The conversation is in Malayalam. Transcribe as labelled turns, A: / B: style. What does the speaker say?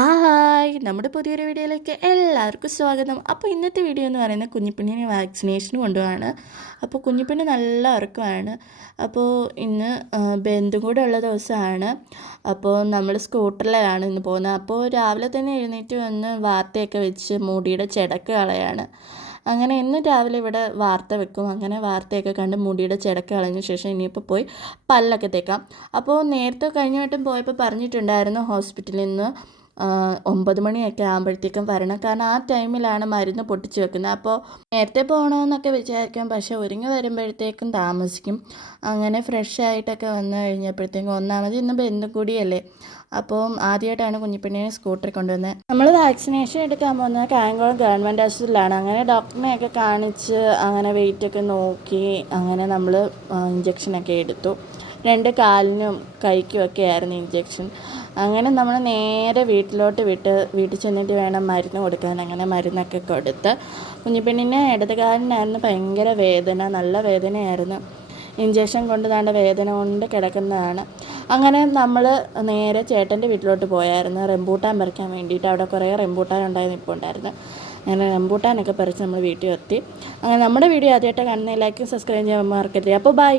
A: ഹായ്. നമ്മുടെ പുതിയൊരു വീഡിയോയിലേക്ക് എല്ലാവർക്കും സ്വാഗതം. അപ്പോൾ ഇന്നത്തെ വീഡിയോ എന്ന് പറയുന്നത് കുഞ്ഞിപ്പെണ്ണിനെ വാക്സിനേഷൻ കൊണ്ടുപോവാണ്. അപ്പോൾ കുഞ്ഞിപ്പണ്ണി നല്ല ഉറക്കമാണ്. അപ്പോൾ ഇന്ന് ബന്ധു കൂടെ ഉള്ള ദിവസമാണ്. അപ്പോൾ നമ്മൾ സ്കൂട്ടറിലാണ് ഇന്ന് പോകുന്നത്. അപ്പോൾ രാവിലെ തന്നെ എഴുന്നേറ്റ് വന്ന് വാർത്തയൊക്കെ വെച്ച് മുടിയുടെ ചെടക്ക് കളയാണ്. അങ്ങനെ ഇന്ന് രാവിലെ ഇവിടെ വാർത്ത വെക്കും. അങ്ങനെ വാർത്തയൊക്കെ കണ്ട് മുടിയുടെ ചെടക്ക് കളഞ്ഞ ശേഷം ഇനിയിപ്പോൾ പോയി പല്ലൊക്കെ തേക്കാം. അപ്പോൾ നേരത്തെ കഴിഞ്ഞ വട്ടം പോയപ്പോൾ പറഞ്ഞിട്ടുണ്ടായിരുന്നു ഹോസ്പിറ്റലിൽ നിന്ന് ഒമ്പത് മണിയൊക്കെ ആകുമ്പോഴത്തേക്കും വരണം. കാരണം ആ ടൈമിലാണ് മരുന്ന് പൊട്ടിച്ച് വെക്കുന്നത്. അപ്പോൾ നേരത്തെ പോകണമെന്നൊക്കെ വിചാരിക്കാം. പക്ഷേ ഒരുങ്ങി വരുമ്പോഴത്തേക്കും താമസിക്കും. അങ്ങനെ ഫ്രഷ് ആയിട്ടൊക്കെ വന്നു കഴിഞ്ഞപ്പോഴത്തേക്കും ഒന്നാമത് ഇന്ന് ബന്ധു കൂടിയല്ലേ അപ്പോൾ ആദ്യമായിട്ടാണ് കുഞ്ഞിപ്പെണ്ണിനെ സ്കൂട്ടറിൽ കൊണ്ടുവന്നത്. നമ്മൾ വാക്സിനേഷൻ എടുക്കാൻ പോകുന്നത് കായംകുളം ഗവൺമെന്റ് ആശുപത്രിയിലാണ് അങ്ങനെ ഡോക്ടറിനെയൊക്കെ കാണിച്ച് അങ്ങനെ വെയിറ്റൊക്കെ നോക്കി അങ്ങനെ നമ്മൾ ഇഞ്ചക്ഷനൊക്കെ എടുത്തു. രണ്ട് കാലിനും കൈക്കുമൊക്കെ ആയിരുന്നു ഇഞ്ചക്ഷൻ അങ്ങനെ നമ്മൾ നേരെ വീട്ടിലോട്ട് വിട്ട് വീട്ടിൽ ചെന്നിട്ട് വേണം മരുന്ന് കൊടുക്കാൻ. അങ്ങനെ മരുന്നൊക്കെ കൊടുത്ത്. കുഞ്ഞിപ്പെണ്ണിന് ഇടതുകാലിനായിരുന്നു ഭയങ്കര വേദന. നല്ല വേദനയായിരുന്നു. ഇഞ്ചക്ഷൻ കൊണ്ട് താണ്ട വേദന കൊണ്ട് കിടക്കുന്നതാണ്. അങ്ങനെ നമ്മൾ നേരെ ചേട്ടന്റെ വീട്ടിലോട്ട് പോയായിരുന്നു. റെമ്പൂട്ടാൻ പറിക്കാൻ വേണ്ടിയിട്ട്. അവിടെ കുറേ റംബൂട്ടാൻ ഉണ്ടായി നിൽപ്പുണ്ടായിരുന്നു അങ്ങനെ റെമ്പൂട്ടാനൊക്കെ പറിച്ച് നമ്മൾ വീട്ടിൽ എത്തി. അങ്ങനെ നമ്മുടെ വീഡിയോ ആദ്യമായിട്ട് കാണുന്ന ലൈക്കും സബ്സ്ക്രൈബ് ചെയ്യാൻ മറക്കരുത്. അപ്പോൾ ബൈ